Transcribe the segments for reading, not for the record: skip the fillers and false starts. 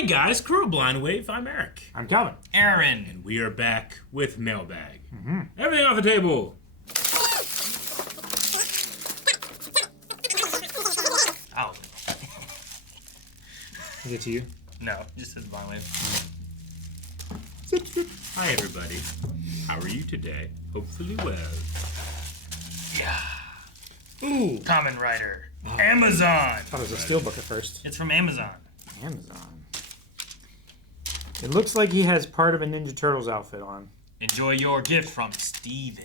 Hey guys, crew of Blind Wave, I'm Eric. I'm Calvin. Aaron. And we are back with Mailbag. Everything off the table. Oh. Is it to you? No, just says Blind Wave. Hi everybody. How are you today? Hopefully well. Yeah. Ooh. Common Writer. Amazon. I thought it was a steelbook at first. It's from Amazon. Amazon. It looks like he has part of a Ninja Turtles outfit on. Enjoy your gift from Steven.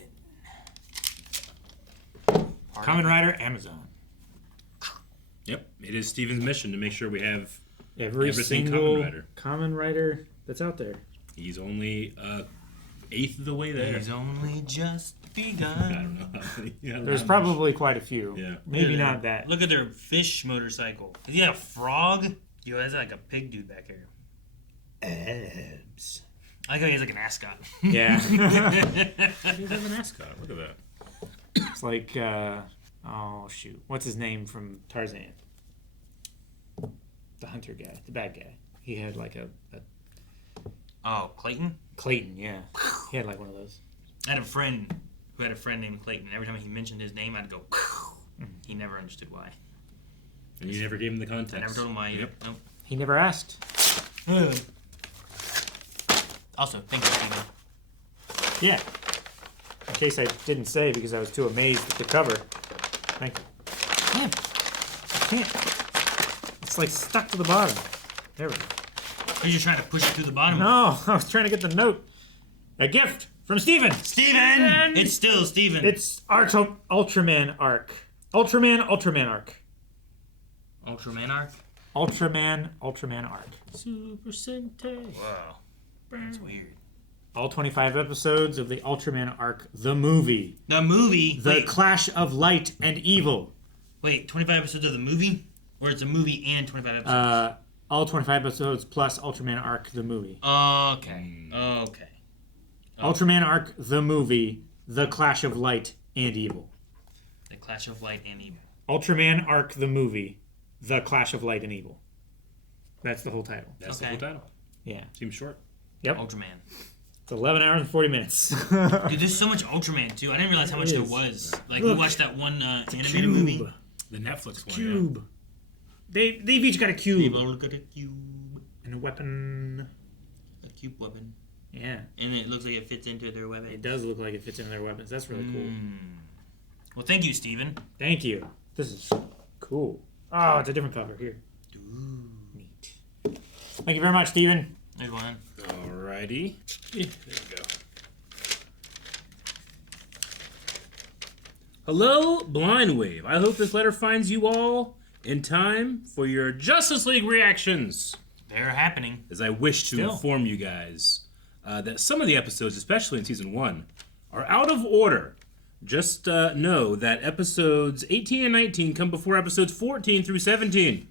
Kamen Rider, Amazon. Yep, it is Steven's mission to make sure we have Every everything single Kamen Rider. Kamen Rider that's out there. He's only eighth of the way there. He's only just I begun. don't know. Yeah, There's probably quite a few. Yeah. Maybe not that. Look at their fish motorcycle. Is he a frog? Yo, that's like a pig dude back here. Abs. I like how he has like an ascot. Yeah. He does have an ascot. Look at that. It's like, oh shoot. What's his name from Tarzan? The hunter guy. The bad guy. He had like a Oh, Clayton? Clayton, yeah. He had like one of those. I had a friend who had a friend named Clayton. Every time he mentioned his name, I'd go, he never understood why. And you never gave him the context. I never told him why either. Yep. Nope. He never asked. Also, thank you, Steven. Yeah. In case I didn't say because I was too amazed at the cover. Thank you. Damn. I can't. It's like stuck to the bottom. There we go. You're just trying to push it through the bottom. No, I was trying to get the note. A gift from Steven. Steven! It's still Steven. It's Ultraman arc. Ultraman arc. Ultraman arc? Ultraman arc. Super Sentai. Wow. That's weird. All 25 episodes of the Ultraman arc, the movie. The movie? The Clash of Light and Evil. Wait, 25 episodes of the movie? Or it's a movie and 25 episodes? All 25 episodes plus Ultraman arc, the movie. Okay. Okay. Ultraman arc, the movie, The Clash of Light and Evil. The Clash of Light and Evil. Ultraman arc, the movie, The Clash of Light and Evil. That's the whole title. That's the Okay. whole title. Yeah. Seems short. Yep. Ultraman. It's 11 hours and 40 minutes. Dude, there's so much Ultraman, too. I didn't realize how much there is. was. Like, Look, we watched that one animated Cube. movie. The Netflix one. Cube. They've each got a cube. People look at a cube. And a weapon. A cube weapon. Yeah. And it looks like it fits into their weapon. It does look like it fits into their weapons. That's really cool. Well, thank you, Steven. Thank you. This is cool. Oh, it's a different cover. Here. Neat. Thank you very much, Steven. There's one. Alrighty. Yeah, there we go. Hello, Blind Wave. I hope this letter finds you all in time for your Justice League reactions. They're happening. As I wish to Still. inform you guys that some of the episodes, especially in Season 1, are out of order. Just know that episodes 18 and 19 come before episodes 14 through 17.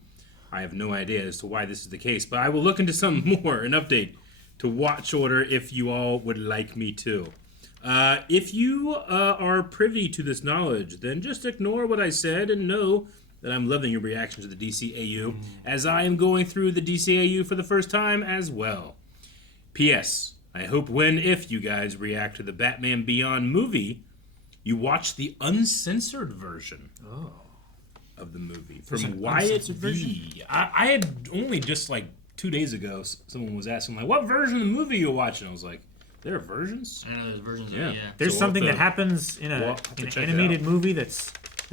I have no idea as to why this is the case, but I will look into some more and update to watch order if you all would like me to. If you are privy to this knowledge, then just ignore what I said and know that I'm loving your reaction to the DCAU, as I am going through the DCAU for the first time as well. P.S. I hope if you guys react to the Batman Beyond movie, you watch the uncensored version of the movie from Wyatt V. I had only just like 2 days ago, someone was asking like, "What version of the movie you watching?" I was like, "There are versions." I know there's versions Yeah. of it, yeah. There's So something we'll that have happens in we'll an have to check it animated out. movie that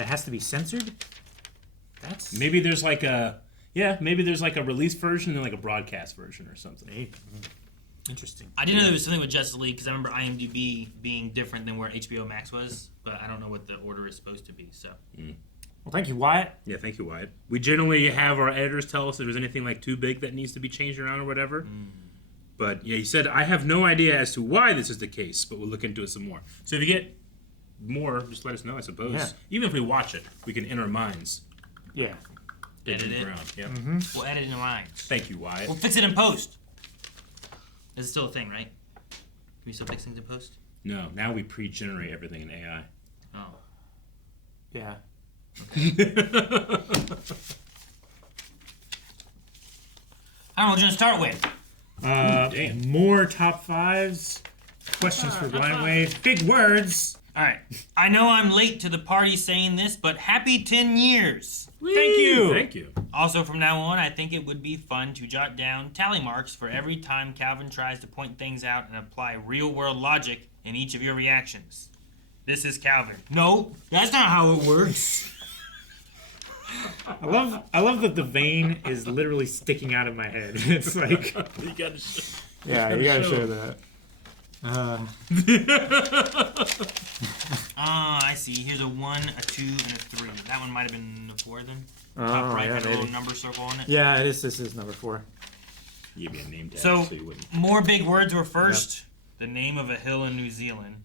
has to be censored. That's Maybe there's like a release version and like a broadcast version or something. maybe. Interesting. I didn't know there was something with Justice League because I remember IMDb being different than where HBO Max was, but I don't know what the order is supposed to be, so. Well, thank you, Wyatt. Yeah, thank you, Wyatt. We generally have our editors tell us if there's anything like too big that needs to be changed around or whatever. But yeah, he said, I have no idea as to why this is the case, but we'll look into it some more. So if you get more, just let us know, I suppose. Yeah. Even if we watch it, we can in our minds Yeah. dig Edit in the it. ground. Yeah. We'll edit in the lines. Thank you, Wyatt. We'll fix it in post. It's still a thing, right? Can we still fix things in post? No, now we pre-generate everything in AI. Oh. Yeah. I don't know what you're gonna start with. Damn. More top fives. Questions for Blind Wave. Big words. All right. I know I'm late to the party saying this, but happy 10 years. Thank you. Thank you. Also, from now on, I think it would be fun to jot down tally marks for every time Calvin tries to point things out and apply real-world logic in each of your reactions. This is Calvin. No, that's not how it works. I love that the vein is literally sticking out of my head. It's like, You gotta yeah, you gotta show show that. I see. Here's a 1, a 2, and a 3. That one might have been a 4 then. Top right yeah, had a maybe. little number circle on it. Yeah, this is number 4. Give me a name tag So, you wouldn't. more big words were first. The name of a hill in New Zealand.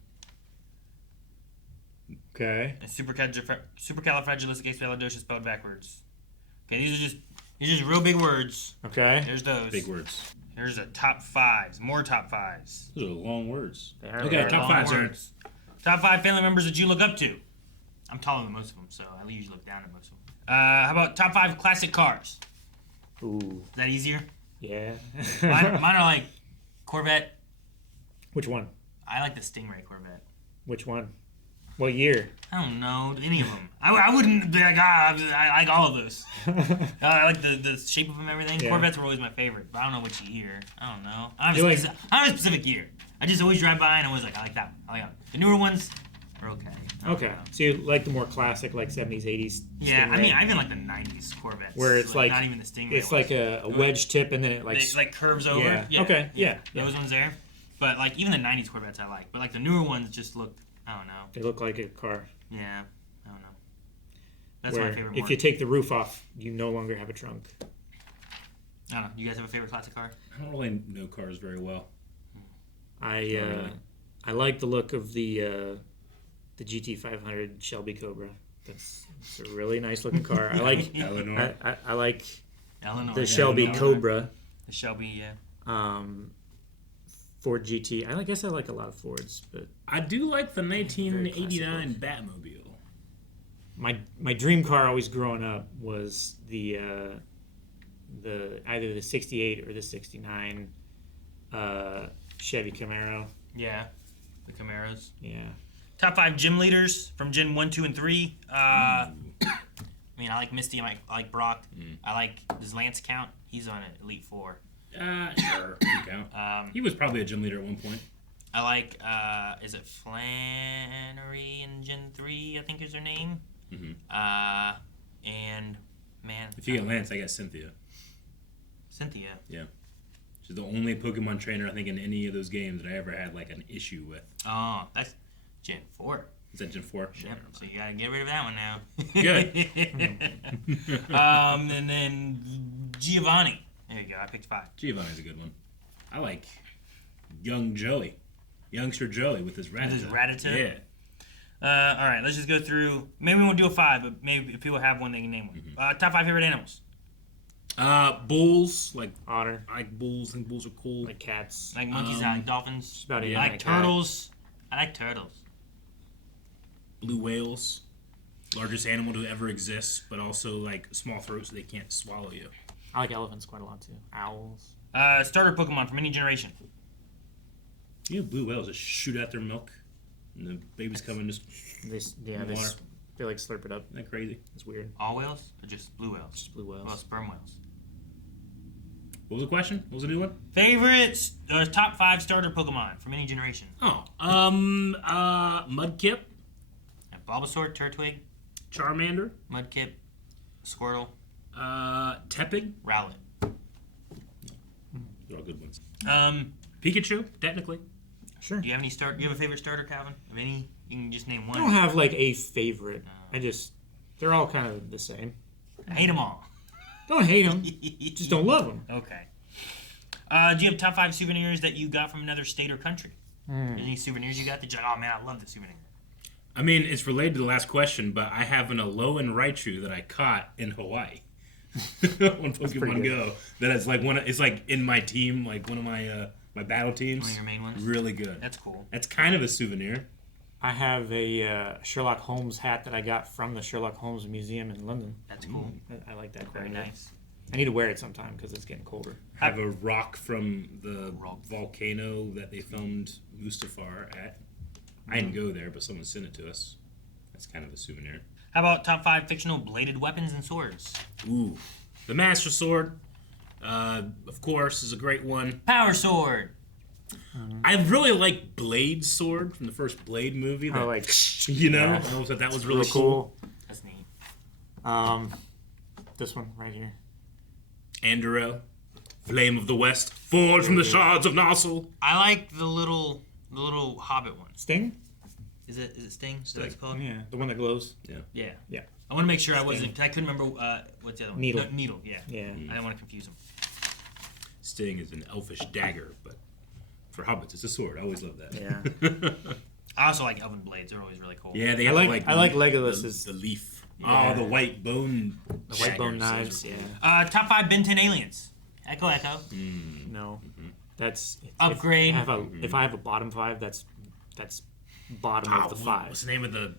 Okay. And supercalifragilisticexpialidocious spelled backwards. Okay, these are just real big words. Okay. There's those. Big words. There's a top 5s. More top 5s. Those are long words. They are Okay, very top Long 5, Aaron. words. Top 5 family members that you look up to. I'm taller than most of them, so I usually look down at most of them. How about top 5 classic cars? Ooh. Is that easier? Yeah. Mine are like Corvette. Which one? I like the Stingray Corvette. Which one? What year? I don't know any of them. I wouldn't be like, I like all of those. I like the shape of them and everything. Yeah. Corvettes were always my favorite, but I don't know which year. I don't know. I You don't like- have a specific year. I just always drive by and I was like, I like that one. I like that one. The newer ones are okay. I don't Okay. know. So you like the more classic, like 70s, 80s? Yeah, I Stingray? mean, I even like the 90s Corvettes. Where it's like- not even the Stingray It's ones. like a wedge tip and then it like... It like curves over. Yeah. Okay, yeah. Those ones there. But like even the 90s Corvettes I like. But like the newer ones just look, I don't know. They look like a car. Yeah, I don't know. That's where my favorite if one. you take the roof off, you no longer have a trunk. I don't know. You guys have a favorite classic car? I don't really know cars very well. I like the look of the GT500 Shelby Cobra. It's a really nice looking car. I like Eleanor. I like Eleanor. the yeah, Shelby Eleanor. Cobra. The Shelby, yeah. Ford GT. I guess I like a lot of Fords, but I do like the Very 1989 Batmobile. my dream car always growing up was the either the 68 or the 69 Chevy Camaro. Yeah. The Camaros. Yeah. Top 5 gym leaders from Gen 1, 2, and 3. I mean, I like Misty. I like Brock. I like, does Lance count? He's on it, Elite 4. Sure. You count. He was probably a gym leader at one point. I like, is it Flannery in Gen 3, I think is her name? And, man. If you get Lance, I got Cynthia. Cynthia. Yeah. She's the only Pokemon trainer I think in any of those games that I ever had like an issue with. Oh, that's Gen 4. Is that Gen 4? Yep. So you gotta get rid of that one now. Good. And then Giovanni. There you go. I picked 5. Giovanni's a good one. I like young Joey. Youngster Joey with his Rattata. With his Rattata? Yeah. All right, let's just go through. Maybe we won't do a 5, but maybe if people have one, they can name one. Top 5 favorite animals. Bulls. Like, Otter. I like bulls. I think bulls are cool. Like cats. I like monkeys. I like dolphins. about it, I yeah, like like turtles. I like turtles. Blue whales. Largest animal to ever exist, but also like small throats so they can't swallow you. I like elephants quite a lot too. Owls. Starter Pokemon from any generation. You know, blue whales just shoot out their milk, and the babies come in just. Water. They like slurp it up. Isn't that crazy? It's weird. All whales or just blue whales? Just blue whales. Well, sperm whales. What was the question? What was the new one? Favorite top 5 starter Pokemon from any generation. Mudkip, Bulbasaur, Turtwig, Charmander, Mudkip, Squirtle, Tepig. Rowlet. They're all good ones. Do Pikachu, technically. Sure. you have any Do you have a favorite starter, Calvin? Of any? You can just name I one. don't have like a favorite. They're all kind of the same. I hate them all. Don't hate them. Just don't love them. Okay. Do you have top 5 souvenirs that you got from another state or country? Any souvenirs you got that you're like, oh man, I love this souvenir? I mean, it's related to the last question, but I have an Alolan Raichu that I caught in Hawaii on Pokemon Go. That is like it's like in my team, like one of my my battle teams. One of your main ones? Really good. That's cool. That's kind of a souvenir. I have a Sherlock Holmes hat that I got from the Sherlock Holmes Museum in London. That's cool. I like that. Very quite a bit. nice. I need to wear it sometime because it's getting colder. Have a rock from the volcano that they filmed Mustafar at. I didn't go there, but someone sent it to us. That's kind of a souvenir. How about top 5 fictional bladed weapons and swords? Ooh. The Master Sword, of course, is a great one. Power sword. I really like Blade Sword from the first Blade movie. That, you know, yeah. I always thought that was really cool. That's neat. This one right here. Andorel, Flame of the West, forged from the shards of Nossel. I like the little Hobbit one. Sting? Is it Sting? Is that what it's called? Yeah, the one that glows. Yeah. Yeah. I want to make sure I wasn't. Cause I couldn't remember what's the other one. Needle. No, Needle. Yeah. Yeah. I didn't want to confuse them. Sting is an elfish dagger, but for hobbits, it's a sword. I always love that. Yeah. I also like elven blades. They're always really cool. Yeah, they I have like Legolas's the leaf. Yeah. Oh, the white bone. the white bone daggers. knives. Yeah. Top 5 Ben 10 aliens. Echo. No. That's Upgrade. If I have a bottom 5, that's bottom of the 5. What's the name of the?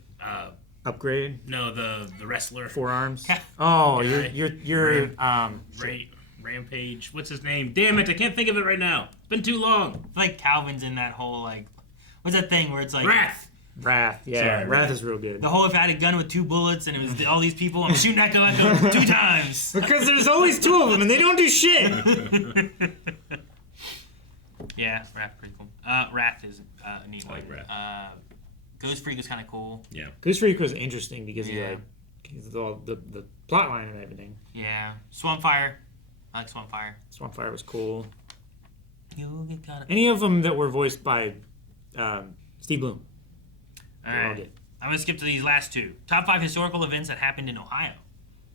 Upgrade. No, the wrestler. Forearms. Oh, Guy. you're Rampage. What's his name? Damn it! I can't think of it right now. It's been too long. I feel like Calvin's in that whole what's that thing where it's like Wrath. Wrath. Yeah, Sorry, Wrath is real good. the whole if I had a gun with 2 bullets and it was all these people, I'm shooting Echo 2 times. Because there's always 2 of them and they don't do shit. Yeah, Wrath pretty cool. Wrath is a neat one. I like Wrath. Ghost Freak is kind of cool. Yeah. Ghost Freak was interesting because Yeah. he's all the plot line and everything. Yeah. Swampfire. I like Swampfire. Swampfire was cool. You'll get caught up. Any of them that were voiced by Steve Bloom. All They're all right. good. I'm gonna skip to these last 2. Top 5 historical events that happened in Ohio.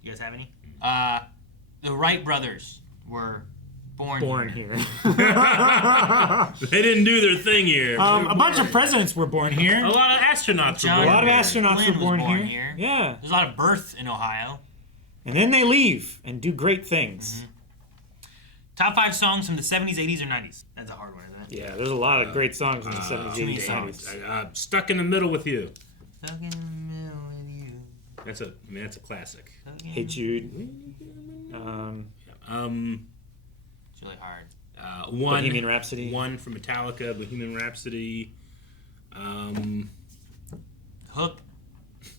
You guys have any? The Wright brothers were born here. They didn't do their thing here. A bunch of presidents were born here. A lot of astronauts John were A lot of born here. astronauts Flynn were born, was born here. here. Yeah. There's a lot of births in Ohio. And then they leave and do great things. Top 5 songs from the 70s, 80s, or 90s. That's a hard one, isn't it? Yeah, there's a lot of great songs in the 70s, too many 80s, songs. 90s. Stuck in the Middle with You. Stuck in the middle with you. That's a classic. Stuck in Hey Jude. It's really hard. One Bohemian Rhapsody. One from Metallica, Bohemian Rhapsody. Hook.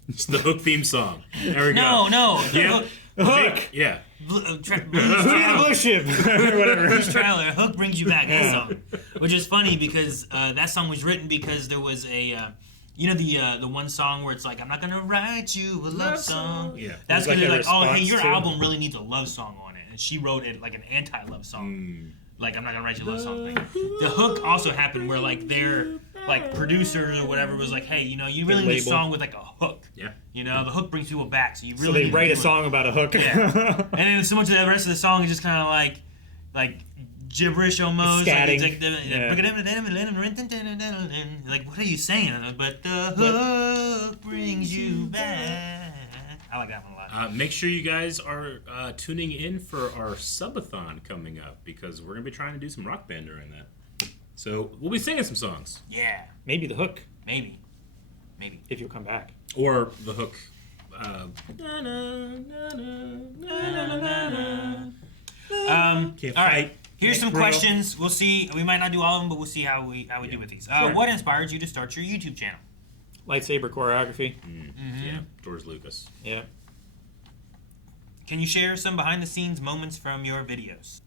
It's the Hook theme song. There we No, go. no. Yeah. Hook! Yeah. Blues Blue Ship! Whatever. Blues Traveler. Hook brings you back. That song, which is funny because that song was written because there was a, the one song where it's like, I'm not gonna write you a love song. Yeah. That's It was because like they're a like, oh, hey, response your to- album really needs a love song on it, and she wrote it like an anti-love song. Like, I'm not gonna write you a love song thing. The hook also happened where like their like producers or whatever was like, hey, you really need a label. song with like a hook. Yeah. The hook brings people back, so you really So they need to write do a it. song about a hook. Yeah. And then so much of the rest of the song is just kind of like gibberish almost. Scatting. Like, like, what are you saying? But the hook brings you back. I like that one a lot. Make sure you guys are tuning in for our subathon coming up because we're going to be trying to do some rock band during that. So we'll be singing some songs. Yeah, Maybe the hook, maybe. if you'll come back. Or the Hook. All Can't right. fight. Here's some Bro. questions. We'll see. We might not do all of them, but we'll see how we do with these. What inspired you to start your YouTube channel? Lightsaber choreography. Yeah, George Lucas. Yeah. Can you share some behind-the-scenes moments from your videos?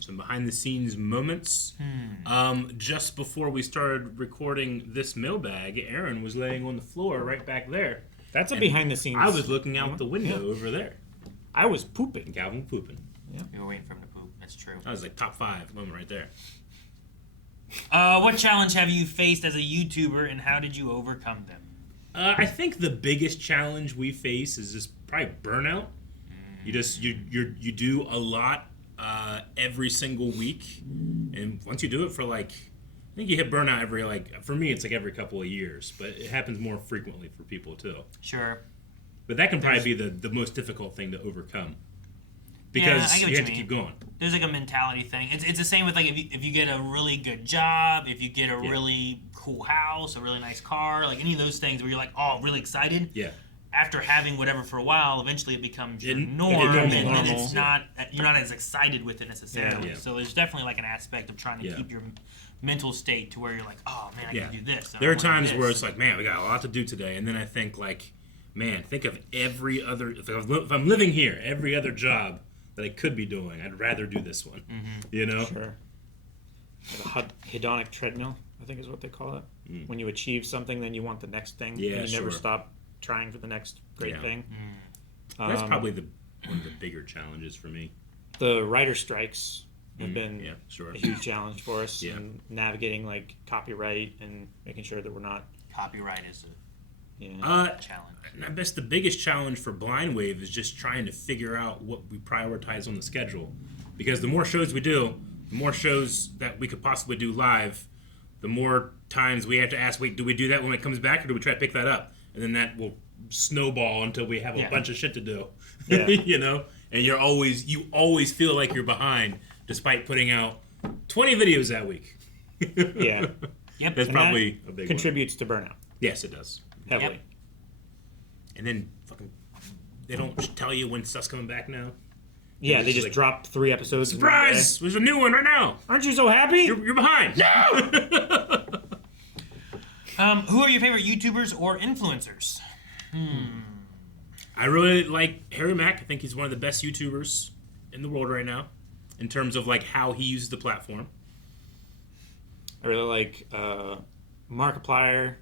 Some behind-the-scenes moments. Just before we started recording this mailbag, Aaron was laying on the floor right back there. That's a behind the scenes. I was looking out the window over there. I was pooping. Calvin pooping. We were waiting for him to poop. That's true. That was like top 5 moment right there. What challenge have you faced as a YouTuber, and how did you overcome them? I think the biggest challenge we face is just probably burnout. You just you do a lot every single week, and once you do it for like, I think you hit burnout every for me it's like every couple of years, but it happens more frequently for people too. Sure. But that can probably be the most difficult thing to overcome I because get what you have you to keep mean. going. There's like a mentality thing. It's the same with like if you get a really good job, if you get a really cool house, a really nice car, like any of those things where you're like, oh, really excited. Yeah. after having whatever for a while, eventually it becomes your norm, becomes and then normal. it's not you're not as excited with it necessarily. Yeah. So there's definitely like an aspect of trying to keep your mental state to where you're like, oh man, I can do this. There are times where it's like, man, we got a lot to do today, and then I think like, man, think of every other if I'm living here, every other job that I could be doing, I'd rather do this one. You know? Sure. The hedonic treadmill, I think is what they call it. When you achieve something, then you want the next thing. Yeah, and you never sure. stop trying for the next great thing. That's probably one of the bigger challenges for me. The writer strikes have been sure. a huge challenge for us Yeah. in navigating like copyright and making sure that we're not. Copyright is a challenge. I guess the biggest challenge for Blind Wave is just trying to figure out what we prioritize on the schedule. Because the more shows we do, the more shows that we could possibly do live, the more times we have to ask, wait, do we do that when it comes back, or do we try to pick that up? And then that will snowball until we have a bunch of shit to do. Yeah. You know? And you always feel like you're behind, despite putting out 20 videos that week. Yeah. Yep. That's And probably that a big one. contributes to burnout Yes, it does. heavily. Yep. And then fucking, they don't tell you when stuff's coming back now. Yeah, they It's just like, dropped 3 episodes. in one day. Surprise! There's a new one right now. Aren't you so happy? You're behind. Who are your favorite YouTubers or influencers? I really like Harry Mack. I think he's one of the best YouTubers in the world right now, in terms of like how he uses the platform. I really like Markiplier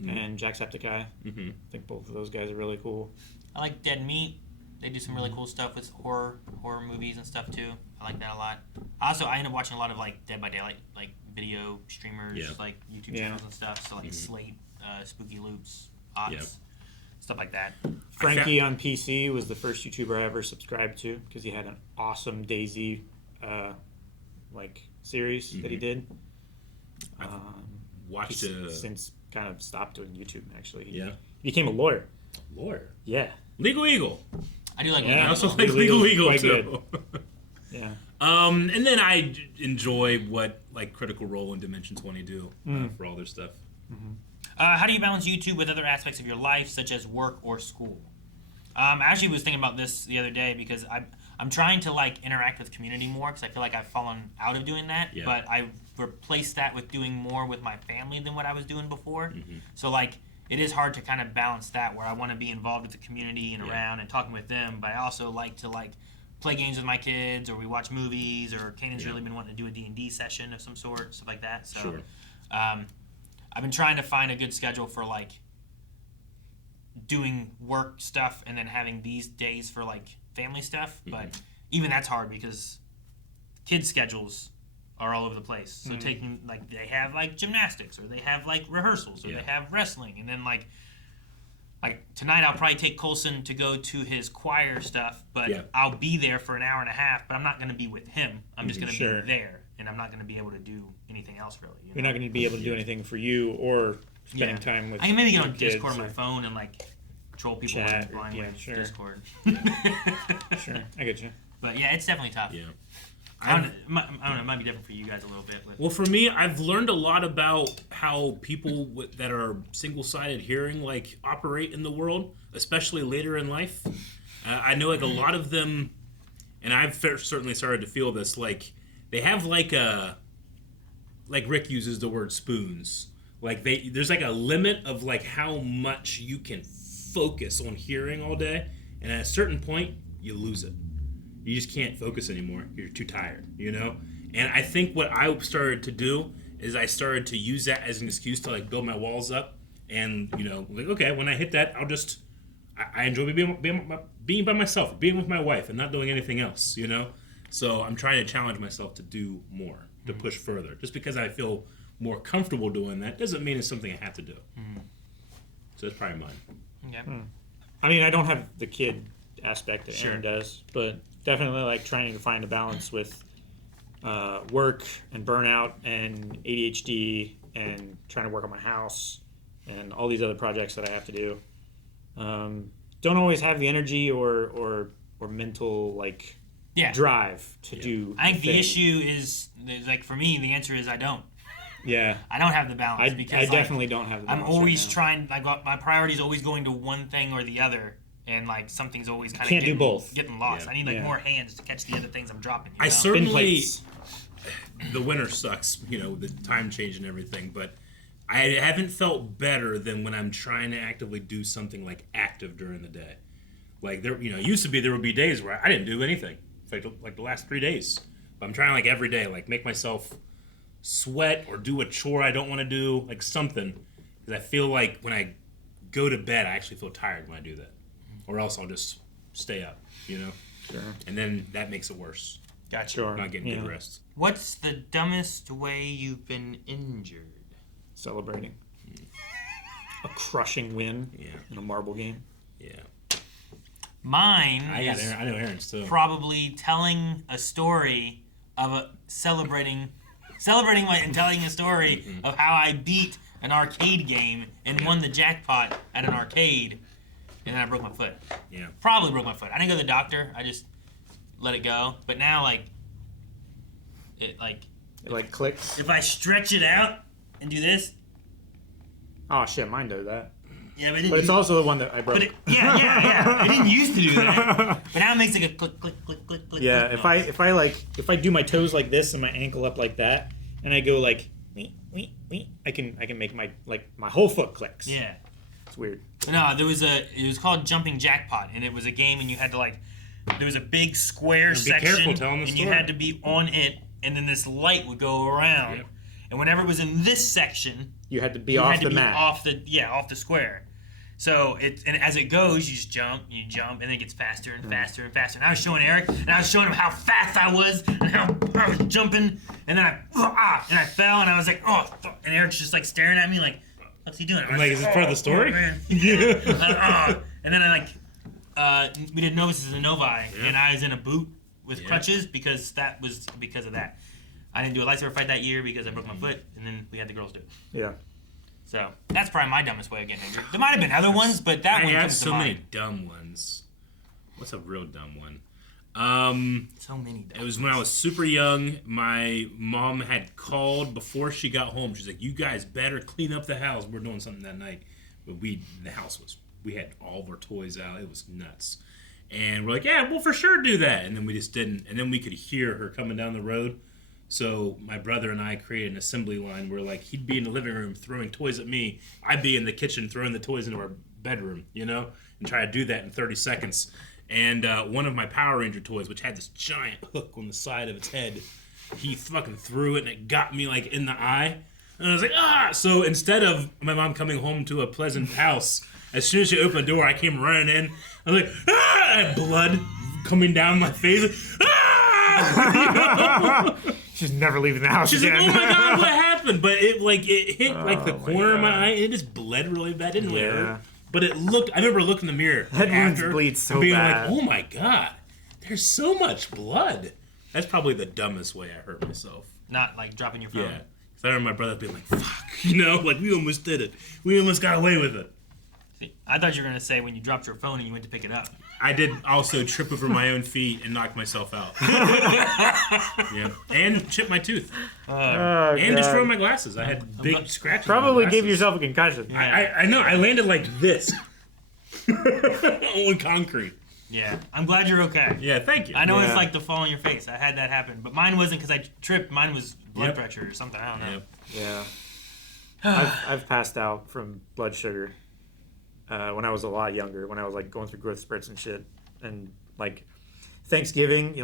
and Jacksepticeye. I think both of those guys are really cool. I like Dead Meat. They do some really cool stuff with horror movies and stuff too. I like that a lot. Also, I end up watching a lot of like Dead by Daylight, like video streamers, like YouTube channels and stuff. So like Slate, Spooky Loops, Ops, stuff like that. Frankie on PC was the first YouTuber I ever subscribed to because he had an awesome DayZ like series that he did. Watched He's since kind of stopped doing YouTube actually. He Yeah. became a lawyer. Lawyer. Yeah. Legal Eagle. I do like. Yeah. I also Legal like Legal Eagle's Eagle quite too. Yeah. And then I enjoy what like Critical Role and Dimension 20 do for all their stuff. How do you balance YouTube with other aspects of your life, such as work or school? I actually was thinking about this the other day because I'm trying to like interact with community more because I feel like I've fallen out of doing that. Yeah. But I've replaced that with doing more with my family than what I was doing before. So like it is hard to kind of balance that where I want to be involved with the community and around and talking with them, but I also like to like play games with my kids, or we watch movies, or Kanan's really been wanting to do a D&D session of some sort, stuff like that. So Sure. I've been trying to find a good schedule for like doing work stuff and then having these days for like family stuff, but even that's hard because kids' schedules are all over the place. So taking like they have like gymnastics, or they have like rehearsals, or they have wrestling, and then like tonight I'll probably take Colson to go to his choir stuff, but I'll be there for an hour and a half, but I'm not going to be with him. I'm just going to be there, and I'm not going to be able to do anything else really. You're not going to be able to do anything for you or spending time with I can maybe get on kids Discord on my or phone and like troll people on chat or- Blind Wave sure. Discord. Sure, I get you. But yeah, it's definitely tough. Yeah. I don't know, it might be different for you guys a little bit. But Well, for me, I've learned a lot about how people that are single-sided hearing like operate in the world, especially later in life. I know like a lot of them, and I've certainly started to feel this. Like they have like Rick uses the word spoons. Like there's like a limit of like how much you can focus on hearing all day, and at a certain point, you lose it. You just can't focus anymore. You're too tired, you know? And I think what I started to do is I started to use that as an excuse to like build my walls up. And, you know, like, okay, when I hit that, I enjoy being by myself, being with my wife and not doing anything else, you know? So I'm trying to challenge myself to do more, to push further. Just because I feel more comfortable doing that doesn't mean it's something I have to do. So that's probably mine. okay. I mean, I don't have the kid aspect that Aaron does, but definitely like trying to find a balance with work and burnout and ADHD and trying to work on my house and all these other projects that I have to do. Don't always have the energy or mental like drive to do. I think the thing. issue is like for me, the answer is I don't. Yeah. I don't have the balance because I definitely don't have the balance. I'm always right now. trying. My priority is always going to one thing or the other, and like something's always kind of Can't do both. Getting lost. Yeah. I need like Yeah. more hands to catch the other things I'm dropping. You I know? Thin certainly plates. the winter sucks, the time change and everything, but I haven't felt better than when I'm trying to actively do something like active during the day. Like there, used to be there would be days where I didn't do anything, like the last 3 days. But I'm trying like every day, like make myself sweat or do a chore I don't want to do, like something, because I feel like when I go to bed, I actually feel tired when I do that, or else I'll just stay up, Sure. and then that makes it worse. Gotcha. Sure. Not getting good rest. What's the dumbest way you've been injured? Celebrating. A crushing win in a marble game. Yeah. Mine is I know Aaron's too. probably telling a story of celebrating and telling a story of how I beat an arcade game and won the jackpot at an arcade, and then I broke my foot. Yeah. Probably broke my foot. I didn't go to the doctor. I just let it go. But now, it It clicks. if I stretch it out and do this, Oh shit, mine does that. yeah, but it didn't. But it's also the one that I broke. Yeah. It didn't used to do that, but now it makes like a click, click, click, click, click. Yeah, click if I do my toes like this and my ankle up like that, and I go like, I can make my whole foot clicks. Yeah. It's weird. No, it was called Jumping Jackpot, and it was a game, and you had to there was a big square Be section, careful telling the and you story. had to be on it, and then this light would go around, Yep. and whenever it was in this section, You had to be you off had to the be mat. off the square. So and as it goes, you just jump, and then it gets faster and faster and faster. And I was showing Eric, and I was showing him how fast I was, and how I was jumping, and then I fell, and I was like, oh, and Eric's just staring at me like, what's he doing? I'm like, is this part of the story? Man. And then we did novices and novi, and I was in a boot with crutches because of that. I didn't do a lightsaber fight that year because I broke my foot, and then we had the girls do it. Yeah. So that's probably my dumbest way of getting injured. There might have been other ones, but that one I have comes to so many mind. dumb ones. What's a real dumb one? So many. It was when I was super young. My mom had called before she got home. She's like, "You guys better clean up the house. We're doing something that night." But we had all of our toys out. It was nuts. And we're like, "Yeah, we'll for sure do that." And then we just didn't. And then we could hear her coming down the road. So my brother and I created an assembly line where he'd be in the living room throwing toys at me. I'd be in the kitchen throwing the toys into our bedroom, and try to do that in 30 seconds. And one of my Power Ranger toys, which had this giant hook on the side of its head, he fucking threw it and it got me in the eye. And I was like, ah! So instead of my mom coming home to a pleasant house, as soon as she opened the door, I came running in. I was like, ah! I had blood coming down my face. Ah! She's never leaving the house She's again. like, oh my god, what happened? But it hit the Oh, corner of my my eye. It just bled really bad. It didn't really Yeah. hurt. But it looked. I remember looking in the mirror Head wounds after bleed so and being bad. like, oh my god, there's so much blood. That's probably the dumbest way I hurt myself. Not dropping your phone. Yeah. Because I remember my brother being like, fuck, we almost did it. We almost got away with it. See, I thought you were gonna say when you dropped your phone and you went to pick it up. I did also trip over my own feet and knock myself out. Yeah. And chip my tooth. And destroy my glasses. I had big scratches. on my Probably glasses. give yourself a concussion. I know. I landed like this. On concrete. Yeah, I'm glad you're okay. Yeah, thank you. I know Yeah. it's like the fall on your face. I had that happen, but mine wasn't because I tripped. Mine was blood Yep. pressure or something. I don't know. Yep. Yeah. I've passed out from blood sugar when I was a lot younger, when I was going through growth spurts and shit. And Thanksgiving,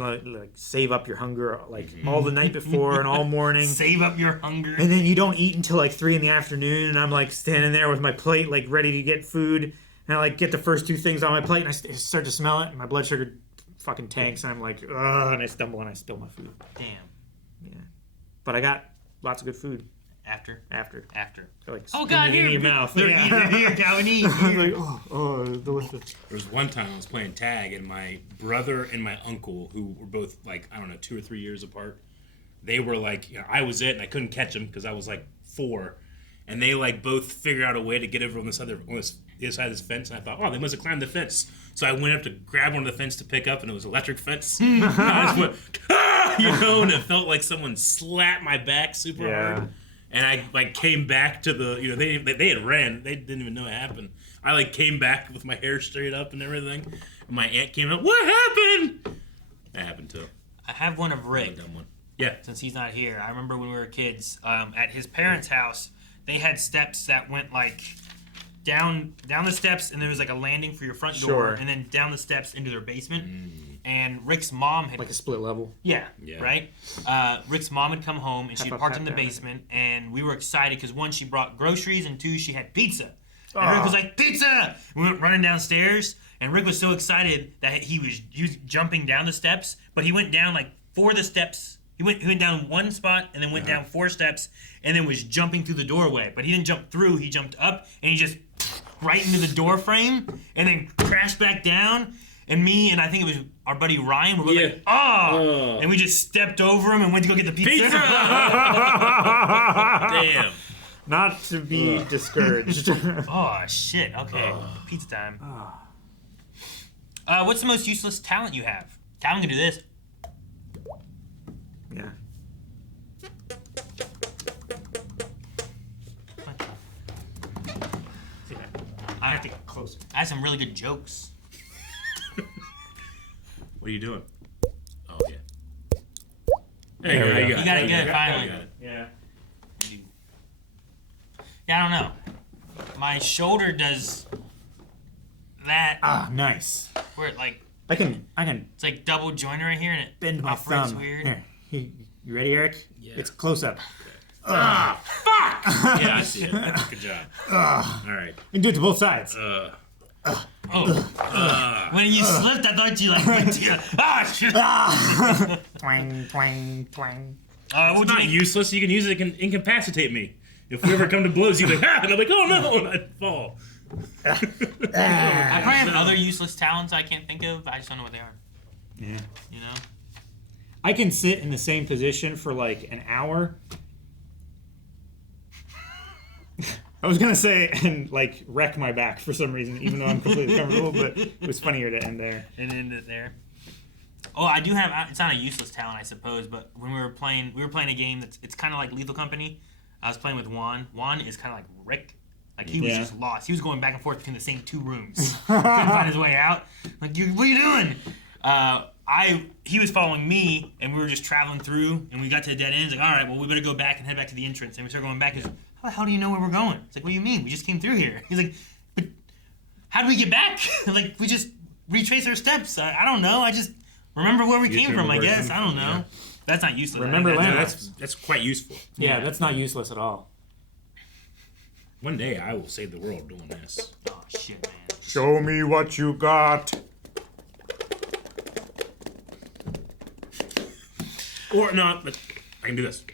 save up your hunger all the night before and all morning. Save up your hunger. And then you don't eat until 3 in the afternoon, and I'm standing there with my plate ready to get food, and I get the first 2 things on my plate, and I start to smell it, and my blood sugar fucking tanks, and I'm like, ugh, and I stumble and I spill my food. Damn. Yeah. But I got lots of good food After. after. Oh Spin God! it Here, in your mouth. They're Yeah. eating here, Calvin. Eat. I was like, oh, delicious. There was one time I was playing tag, and my brother and my uncle, who were both 2 or 3 years apart, they were I was it, and I couldn't catch them because I was 4, and they both figured out a way to get over on the other side of this fence, and I thought, oh, they must have climbed the fence. So I went up to grab one of the fence to pick up, and it was electric fence. And I just went, ah! And it felt like someone slapped my back super hard. And I like came back to the, you know, they had ran. They didn't even know it happened. I like came back with my hair straight up and everything. And my aunt came up. What happened? That happened too. I have one of Rick. Dumb one. Yeah. Since he's not here, I remember when we were kids, at his parents' house, they had steps that went like down the steps, and there was like a landing for your front door, and then down the steps into their basement. And Rick's mom had like a split level. Yeah. Right. Rick's mom had come home, and she Half up, parked half in the down. basement, and we were excited because one, she brought groceries, and two, she had pizza. And Rick was like, "Pizza!" We went running downstairs, and Rick was so excited that he was jumping down the steps, but he went down like 4 of the steps. He went down one spot and then went down 4 steps and then was jumping through the doorway. But he didn't jump through. He jumped up and he just right into the door frame and then crashed back down. And me and I think it was our buddy Ryan were both like, "Oh!" And we just stepped over him and went to go get the pizza. Damn. Not to be discouraged. Oh, shit. Okay. Pizza time. What's the most useless talent you have? Calvin can do this. Yeah. I have to get closer. I have some really good jokes. What are you doing? Oh, yeah. There you go. You got it good, finally. Yeah. Yeah, I don't know. My shoulder does that Ah, nice. where it like I can it's like double jointed right here and it bend my operates thumb. weird. Here. You ready, Eric? Yeah. It's close up. Yeah, I see it. Good job. All right. You can do it to both sides. When you slipped, I thought you like went to shit. Twang, twang, twang. It's not useless. You can use it to incapacitate me. If we ever come to blows, you're like, and I'm like, oh no, and I'd fall. I probably have other useless talents I can't think of. I just don't know what they are. Yeah. You know? I can sit in the same position for like an hour. I was gonna say and like wreck my back for some reason, even though I'm completely comfortable, but it was funnier to end there. And end it there. Oh, I do have. It's not a useless talent, I suppose. But when we were playing a game it's kind of like Lethal Company. I was playing with Juan. Juan is kind of like Rick. Like he was just lost. He was going back and forth between the same 2 rooms. Couldn't find his way out. Like, what are you doing? He was following me, and we were just traveling through, and we got to a dead end. It's like, all right, well, we better go back and head back to the entrance. And we started going back. He's like, how the hell do you know where we're going? It's like, what do you mean? We just came through here. He's like, but how do we get back? Like, we just retrace our steps. I don't know. I just remember where we came from, I guess. I don't know. Yeah. That's not useless. Remember That's quite useful. Yeah, that's not useless at all. One day I will save the world doing this. Oh, shit, man. Show me what you got. Or not, but I can do this.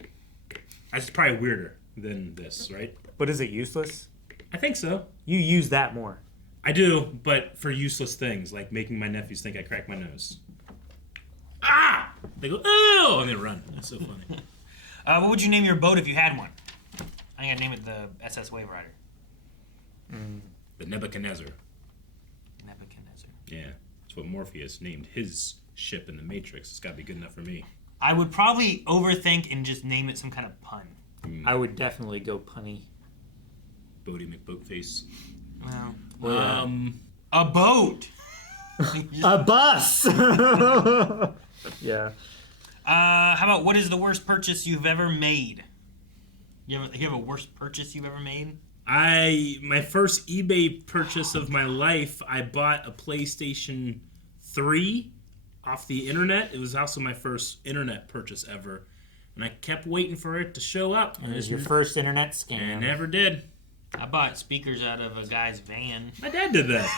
That's probably weirder than this, right? But is it useless? I think so. You use that more. I do, but for useless things, like making my nephews think I cracked my nose. Ah! They go, oh! And they run. That's so funny. What would you name your boat if you had one? I think I'd name it the SS Wave Rider. The Nebuchadnezzar. Nebuchadnezzar. Yeah. That's what Morpheus named his ship in the Matrix. It's got to be good enough for me. I would probably overthink and just name it some kind of pun. I would definitely go punny. Bodie McBoatface. Well, a boat. A bus! Yeah. How about what is the worst purchase you've ever made? You have a worst purchase you've ever made? My first eBay purchase of my life, I bought a PlayStation 3 off the internet. It was also my first internet purchase ever. And I kept waiting for it to show up. It was your first internet And scam. it never did. I bought speakers out of a guy's van. My dad did that.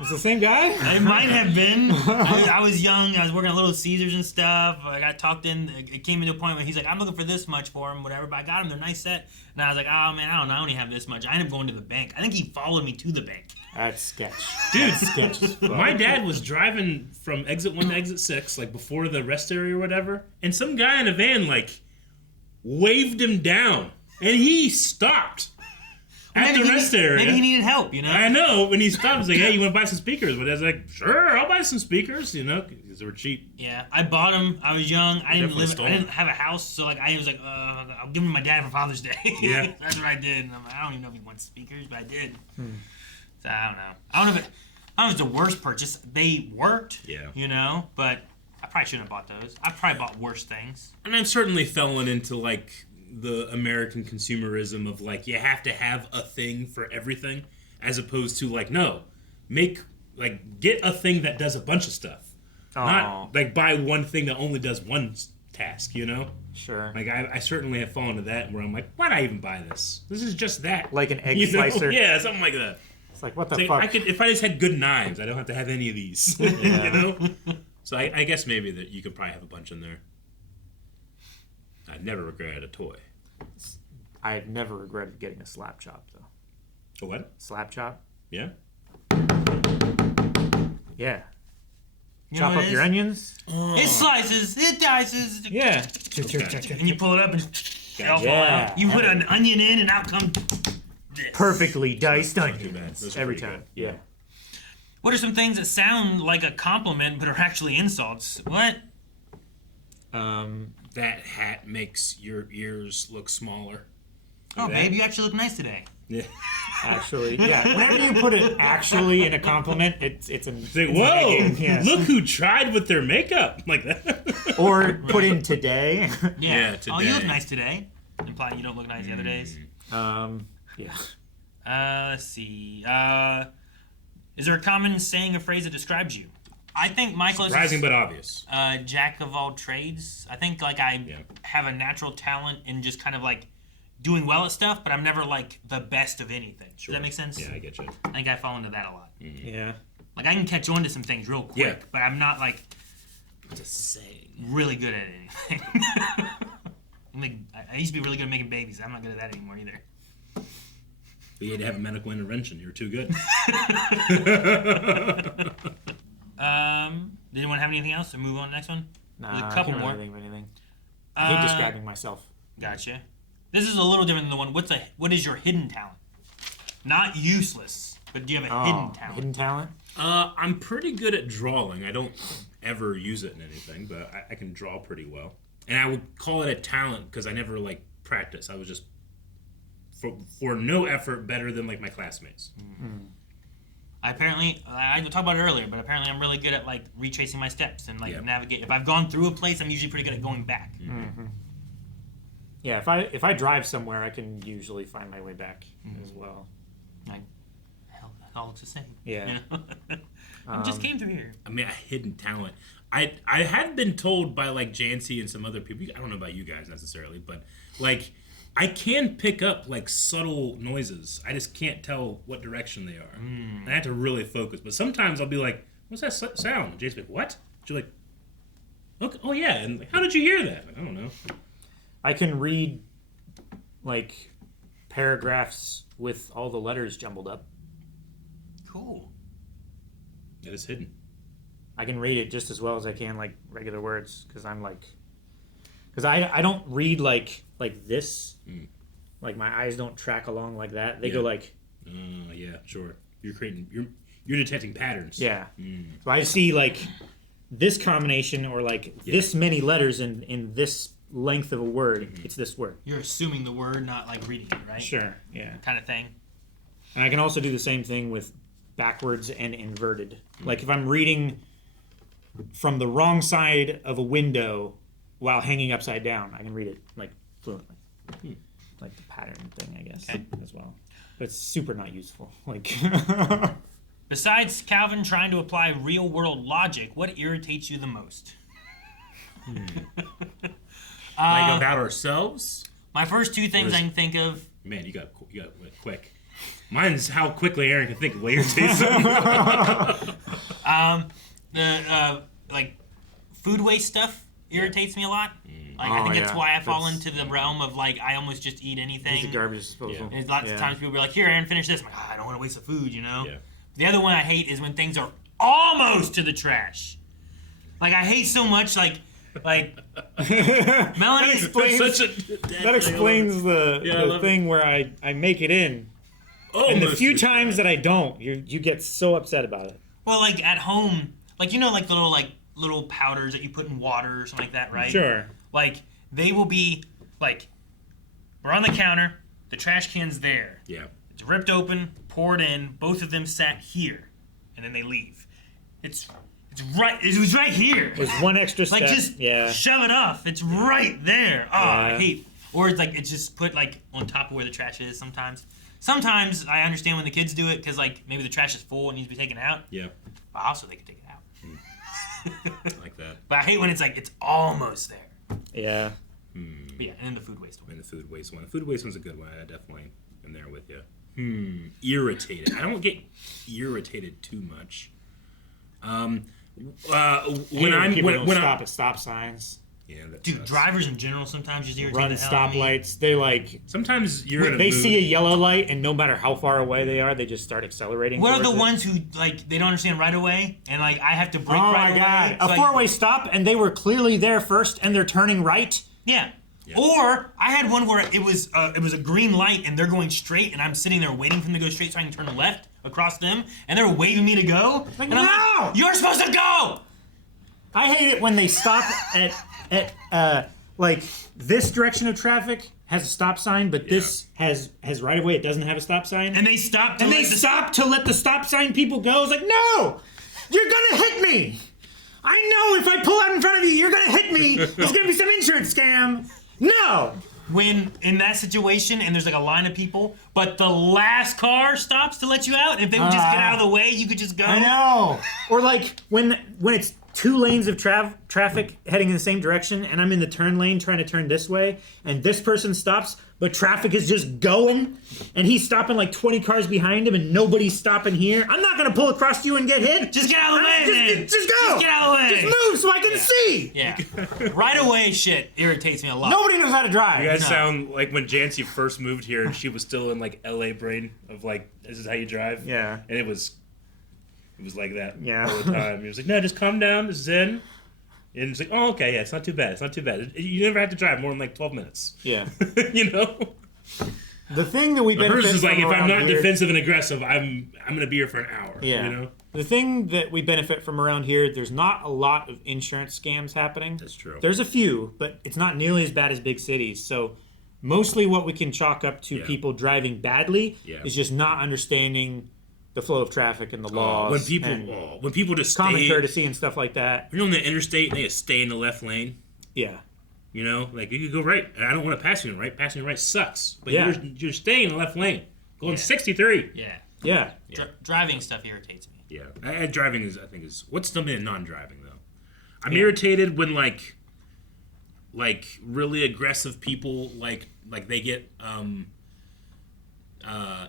Was it the same guy? It might have been. I was young. I was working at Little Caesars and stuff. I got talked in. It came into a point where he's like, I'm looking for this much for them, whatever. But I got them. They're nice set. And I was like, oh, man, I don't know. I only have this much. I ended up going to the bank. I think he followed me to the bank. That's sketch. Dude, That's sketch as fuck. my dad was driving from exit 1 to exit 6, like before the rest area or whatever. And some guy in a van, like, waved him down. And he stopped. at the rest area. Maybe he needed help, you know? I know. When he stopped, he's like, hey, you want to buy some speakers? But I was like, sure, I'll buy some speakers, you know, because they were cheap. Yeah, I bought them. I was young. I Definitely didn't have a house, so like I was like, I'll give them to my dad for Father's Day. Yeah. That's what I did. And I'm like, I don't even know if he wants speakers, but I did. So I don't know. I don't know if it's the worst purchase. They worked. Yeah. You know, but I probably shouldn't have bought those. I probably bought worse things. And I've certainly fallen into, like, the American consumerism of, like, you have to have a thing for everything, as opposed to, like, no, get a thing that does a bunch of stuff. Not, like, buy one thing that only does one task, you know? Sure. Like, I certainly have fallen to that where I'm like, why'd I even buy this? This is just that. Like an egg You know? slicer. Yeah, something like that. It's like, what the It's fuck? like, if I just had good knives, I don't have to have any of these. You know? So I guess maybe that you could probably have a bunch in there. I never regretted a toy. I've never regretted getting a slap chop, though. A what? Slap chop? Yeah? Yeah. You know Chop what up it your is? onions? It slices, it dices, Yeah. and you pull it up and it all fall Yeah. out. You put an onion in, and out comes this. Perfectly diced Too bad. onions. Those are Every pretty time. good. Yeah. What are some things that sound like a compliment but are actually insults? What? That hat makes your ears look smaller. Oh, that? babe, you actually look nice today. Yeah. Actually, yeah. Whenever you put it actually in a compliment, it's Like, it's whoa! nagging, yes. Look who tried with their makeup like that. Or put in today. Yeah, Oh, you look today. nice today. Implying you don't look nice the other days. Yeah. Let's see. Is there a common saying or phrase that describes you? I think my closest Surprising but obvious. jack of all trades. I think like I have a natural talent in just kind of like doing well at stuff, but I'm never like the best of anything. Sure. Does that make sense? Yeah, I get you. I think I fall into that a lot. Yeah. Like I can catch on to some things real quick, Yeah. but I'm not like Just saying. really good at anything. I used to be really good at making babies. I'm not good at that anymore either. But you had to have a medical intervention. You were too good. Did anyone have anything else? Or move on to the next one? Nah, There's a I couple can't more. remember anything. I hate describing myself. Gotcha. This is a little different than the one. What is your hidden talent? Not useless, but do you have a hidden talent? Hidden talent? I'm pretty good at drawing. I don't ever use it in anything, but I can draw pretty well. And I would call it a talent because I never like practice. I was just for no effort better than like my classmates. I talked about it earlier, but apparently I'm really good at like retracing my steps and like navigate. If I've gone through a place, I'm usually pretty good at going back. Yeah, if I drive somewhere, I can usually find my way back as well. Like, hell, it all looks the same. Yeah. You know? I just came through here. I mean, a hidden talent. I had been told by like Jancy and some other people. I don't know about you guys necessarily, but like I can pick up like subtle noises. I just can't tell what direction they are. I have to really focus. But sometimes I'll be like, "What's that sound?" And Jancy's like, "What?" She's like, "Okay, oh yeah." And like, how did you hear that? Like, I don't know. I can read like paragraphs with all the letters jumbled up. Cool. It is hidden. I can read it just as well as I can like regular words because I don't read like this. Like my eyes don't track along like that. They go like. Yeah, sure. You're detecting patterns. Yeah. So I see like this combination or like this many letters in this length of a word. It's this word. You're assuming the word, not like reading it, right? Sure. Yeah. Kind of thing. And I can also do the same thing with backwards and inverted. Like if I'm reading from the wrong side of a window while hanging upside down, I can read it like fluently. Like the pattern thing, I guess, as well. But it's super not useful. Like Besides Calvin trying to apply real world logic, what irritates you the most? Like about ourselves. My first two things I can think of. Man, you got quick. Mine's how quickly Aaron can think of what irritates him. Like food waste stuff irritates me a lot. Like I think that's why I fall into the realm of like I almost just eat anything. it's a garbage disposal. And lots of times people be like, "Here, Aaron, finish this." I'm like, I don't want to waste the food, you know. Yeah. The other one I hate is when things are almost to the trash. Like I hate so much like Melanie explains- Such a That explains the I love thing where I make it in And the few times that I don't, you get so upset about it. Well, like at home, like like little powders that you put in water or something like that, right? Sure. Like they will be like, we're on the counter, the trash can's there. Yeah. It's ripped open, poured in, both of them sat here, and then they leave. It was right here. There's one extra step. Like just shove it off. It's right there. Oh, I hate. Or it's like it's just put like on top of where the trash is sometimes. Sometimes I understand when the kids do it because like maybe the trash is full and needs to be taken out. Yeah. But also they can take it out. Like that. But I hate when it's like it's almost there. Yeah. But yeah, and then the food waste one. And the food waste one. The food waste one's a good one. I definitely am there with you. Irritated. I don't get irritated too much. When stop at stop signs. Yeah, dude, drivers in general sometimes just irritate run the hell out of me. stoplights. They like sometimes you're in a they mood. see a yellow light and no matter how far away they are, they just start accelerating. What are the towards it. ones who like they don't understand right away and like I have to brake Oh right my away? god! So, A four-way stop and they were clearly there first and they're turning right. Yeah. Or I had one where it was a green light and they're going straight and I'm sitting there waiting for them to go straight so I can turn left across them and they're waving me to go. Like, and I'm no! like, you're supposed to go. I hate it when they stop at like this direction of traffic has a stop sign, but this has right of way. It doesn't have a stop sign. And they stop to let the stop sign people go. It's like, no, you're gonna hit me. I know if I pull out in front of you, you're gonna hit me. There's gonna be some insurance scam. No. When in that situation and there's like a line of people, but the last car stops to let you out, if they would just get out of the way, you could just go. I know. Or like when it's two lanes of traffic heading in the same direction, and I'm in the turn lane trying to turn this way, and this person stops, but traffic is just going, and he's stopping like 20 cars behind him, and nobody's stopping here. I'm not gonna pull across you and get hit. Just get out of the way, man. Just go. Just get out of the way. Just move so I can see. Yeah. Right away shit irritates me a lot. Nobody knows how to drive. You guys sound like when Jancy first moved here and she was still in like LA brain of like, this is how you drive. Yeah. And it was like that Yeah. all the time. He was like, no, just calm down, just zen. And it's like, oh, okay, yeah, it's not too bad. It's not too bad. You never have to drive more than like 12 minutes. Yeah. You know? The thing that we benefit Hers is like, from if I'm around not here- defensive and aggressive, I'm gonna be here for an hour. Yeah. You know? The thing that we benefit from around here, there's not a lot of insurance scams happening. That's true. There's a few, but it's not nearly as bad as big cities. So mostly what we can chalk up to people driving badly is just not understanding the flow of traffic and the laws. When people just common stay, courtesy and stuff like that. you're on the interstate and they just stay in the left lane. Yeah. You know, like you could go right. And I don't want to pass you right. Passing you right sucks. But Yeah. you're staying in the left lane, going 63. Yeah. Yeah. Driving stuff irritates me. Yeah, driving is what's something in non-driving though. I'm irritated when like really aggressive people like they get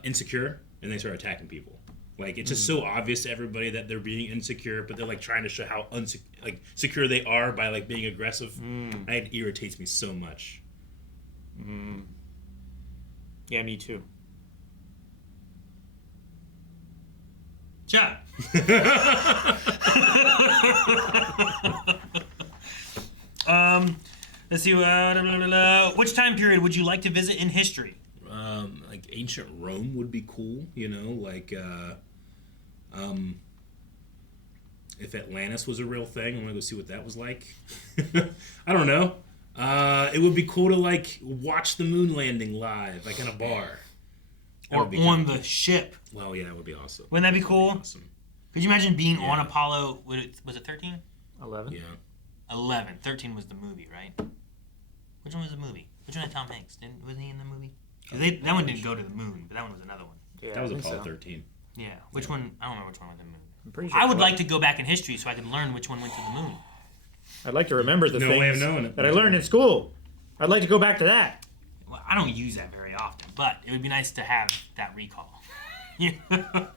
insecure and they start attacking people. Like it's just so obvious to everybody that they're being insecure, but they're like trying to show how secure they are by like being aggressive. It irritates me so much. Yeah, me too. Shut let's see. Which time period would you like to visit in history? Like ancient Rome would be cool, you know, like if Atlantis was a real thing, I want to go see what that was like. I don't know. It would be cool to like watch the moon landing live, like in a bar. Or on the ship. Well, yeah, that would be awesome. Wouldn't that be cool? Awesome. Could you imagine being on Apollo? Was it 13? 11. Yeah. 11. 13 was the movie, right? Which one was the movie? Which one had Tom Hanks? Wasn't he in the movie? 'Cause that one didn't go to the moon, but that one was another one. Yeah, That was I think Apollo so. 13. Yeah. Which one? I don't remember which one went to the moon. I'm pretty sure I would it like was. to go back in history so I can learn which one went to the moon. I'd like to remember the No way of things knowing it. that I learned in school. I'd like to go back to that. Well, I don't use that very often, but it would be nice to have that recall. Because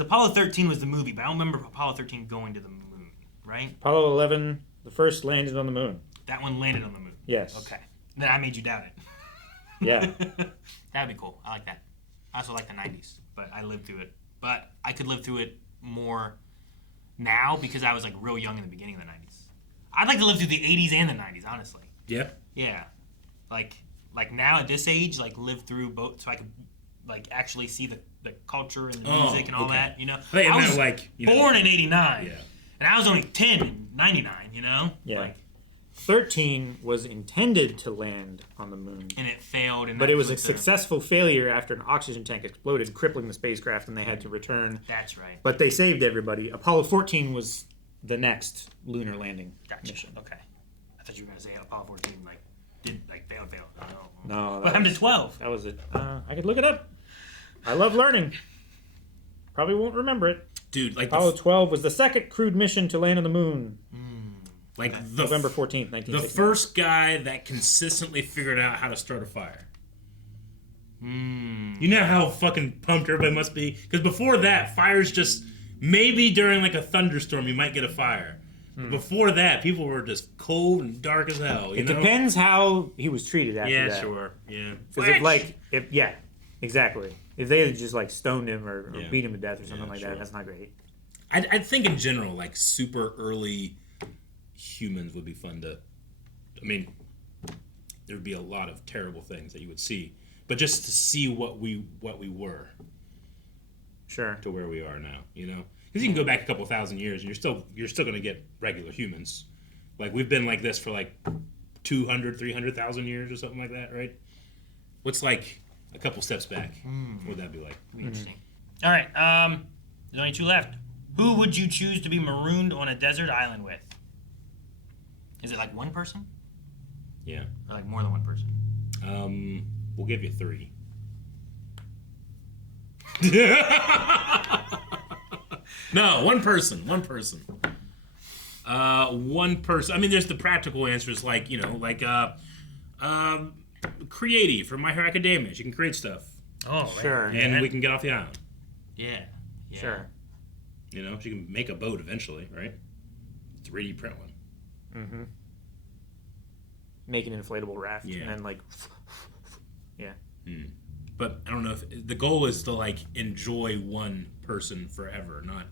Apollo 13 was the movie, but I don't remember Apollo 13 going to the moon, right? Apollo 11, the first landed on the moon. That one landed on the moon. Yes. Okay. Then I made you doubt it. Yeah. That would be cool. I like that. I also like the 90s, but I lived through it. But I could live through it more now because I was like real young in the beginning of the 90s. I'd like to live through the 80s and the 90s, honestly. Yeah. Yeah. Like now at this age, like live through both so I could like actually see the culture and the music and all that. You know, I was like, born in '89, Yeah. and I was only 10 in '99. You know, Yeah. Like, 13 was intended to land on the moon, and it failed. And but that it was a put the- successful failure after an oxygen tank exploded, crippling the spacecraft, and they had to return. That's right. But they saved everybody. Apollo 14 was the next lunar landing Gotcha. mission. Okay. I thought you were gonna say Apollo 14 did fail. No, What happened to 12? that was it. I could look it up. I love learning. Probably won't remember it. Dude, like Apollo 12 was the second crewed mission to land on the moon. November 14th, the 1969. first guy that consistently figured out how to start a fire. You know how fucking pumped everybody must be? Because before that, fires just... Maybe during like a thunderstorm, you might get a fire. But before that, people were just cold and dark as hell. You It know? depends how he was treated after Yeah, that. sure. Yeah. Because yeah, exactly. If they had just like stoned him or Yeah. beat him to death or something like sure. that, that's not great. I think in general, like super early humans would be fun to... I mean, there would be a lot of terrible things that you would see. But just to see what we were Sure. to where we are now, you know? Because you can go back a couple thousand years and you're still going to get regular humans. Like, we've been like this for like 200, 300,000 years or something like that, right? What's like a couple steps back? What would that be like? Interesting. All right. There's only 2 left. Who would you choose to be marooned on a desert island with? Is it like one person? Yeah. Or like more than one person? We'll give you 3. No, one person. One person. I mean, there's the practical answers, like, you know, like creative from My Hero Academia. She can create stuff, Oh, Sure. and we can get off the island. Yeah. Sure. You know, she can make a boat eventually, right? 3D print one. Mm-hmm. Make an inflatable raft Yeah. and then like, yeah. But I don't know if the goal is to like enjoy one person forever, not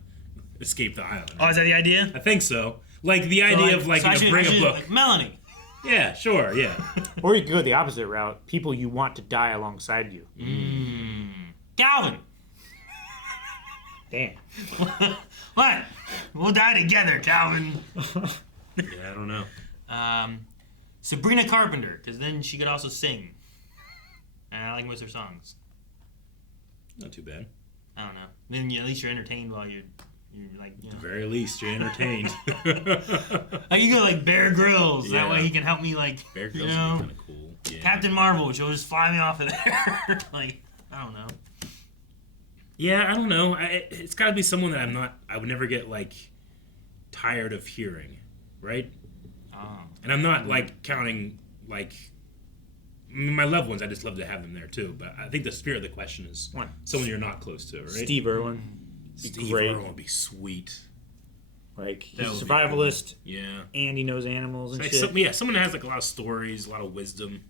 escape the island. Oh, is that the idea? I think so. Like the idea of like, so I you know, should- bring I a should- book. Like Melanie. Yeah, sure, yeah. Or you could go the opposite route. People you want to die alongside you. Calvin. Damn. What? We'll die together, Calvin. Yeah, I don't know. Sabrina Carpenter, because then she could also sing. And I like most of her songs. Not too bad. I don't know. Then at least you're entertained while you're like, you know. At the very least, you're entertained. Like you go like Bear Grylls. Yeah. That way he can help me like, Bear you Grylls know, would be kind of cool. Yeah. Captain Marvel. She'll just fly me off of there. Like, I don't know. Yeah, I don't know. It's got to be someone that I would never get like tired of hearing, right? Oh. And I'm not like counting like my loved ones. I just love to have them there too. But I think the spirit of the question is What? someone you're not close to, right? Steve Irwin. Steve great. Irwin would be sweet. Like, he's That a would be survivalist, Yeah. and he knows animals and Like shit. someone that has like a lot of stories, a lot of wisdom.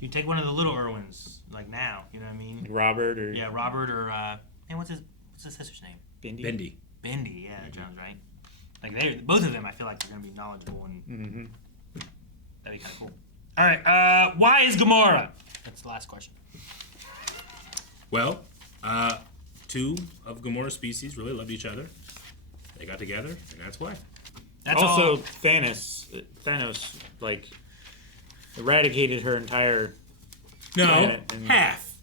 You take one of the little Irwins, like now. You know what I mean? Robert or Yeah, Robert or hey, what's his sister's name? Bendy. Bendy. Bendy. Yeah, that sounds right. Like they, both of them, I feel like they're gonna be knowledgeable and Mm-hmm. that'd be kind of cool. All right. Why is Gamora? That's the last question. Well, 2 of Gamora's species really loved each other. They got together, and that's why. That's Also, all. Thanos, like, eradicated her entire... No, planet and- half.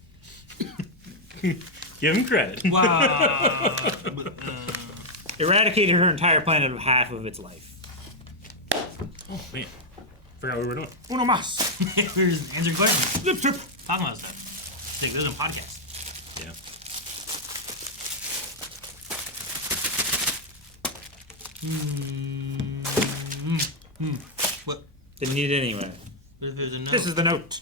Give him credit. Wow. Eradicated her entire planet of half of its life. Oh man, forgot what we were doing. Uno mas. We're just answering questions. Talking about stuff. Take those on podcasts. Yeah. What? Didn't need it anyway. What if there's a note? This is the note.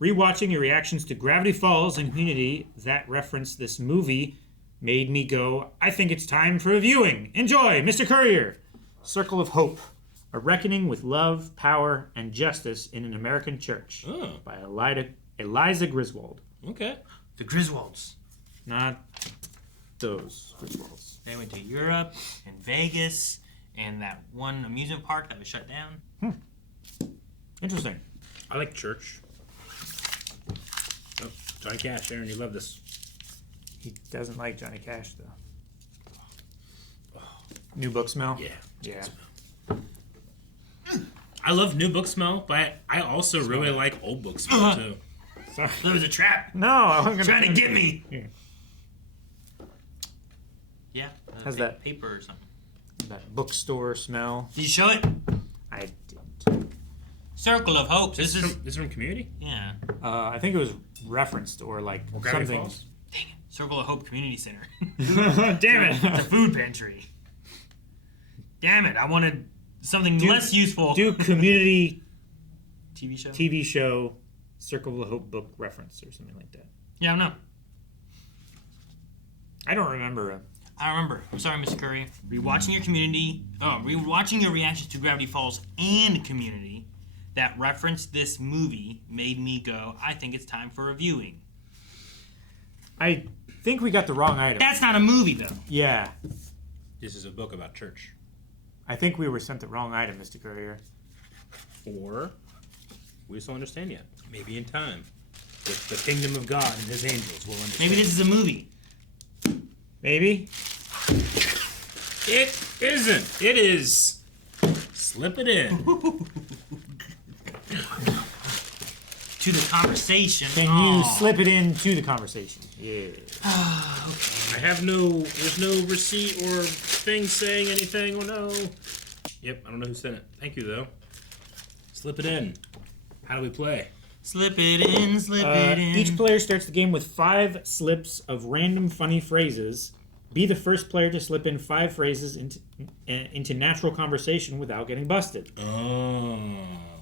Rewatching your reactions to Gravity Falls and Community that reference this movie made me go, I think it's time for a viewing. Enjoy, Mr. Courier. Circle of Hope. A reckoning with love, power, and justice in an American church. Oh. By Eliza Griswold. Okay. The Griswolds. Not those Griswolds. They went to Europe and Vegas and that one amusement park that was shut down. Interesting. I like church. Oh, Johnny Cash, Aaron, you love this. He doesn't like Johnny Cash, though. New book smell? Yeah. Yeah. I love new book smell, but I also really like old book smell, too. Sorry. There was a trap. No, I'm gonna Trying to get me. Here. Yeah. How's that? Paper or something. That bookstore smell. Did you show it? I didn't. Circle of Hope. This is from Community? Yeah. I think it was referenced or like Or Gravity something. Falls? Dang it. Circle of Hope Community Center. Damn It's a it. food pantry. Damn it. I wanted something less useful. Do community TV show? Circle of Hope book reference or something like that. Yeah, I know. I don't remember. I remember. I'm sorry, Mr. Curry. Rewatching your reactions to Gravity Falls and Community that referenced this movie made me go, I think it's time for reviewing. I think we got the wrong item. That's not a movie, though. Yeah. This is a book about church. I think we were sent the wrong item, Mr. Courier. Or we just don't understand yet. Maybe in time. With the kingdom of God and his angels will understand. Maybe this is a movie. Maybe? It isn't. It is. Slip it in. To the conversation. Can you slip it into the conversation? Yeah. I have there's no receipt or thing saying anything. Oh no. Yep, I don't know who sent it. Thank you though. Slip it in. How do we play? Slip it in, slip it in. Each player starts the game with 5 slips of random funny phrases. Be the first player to slip in 5 phrases into natural conversation without getting busted. Oh.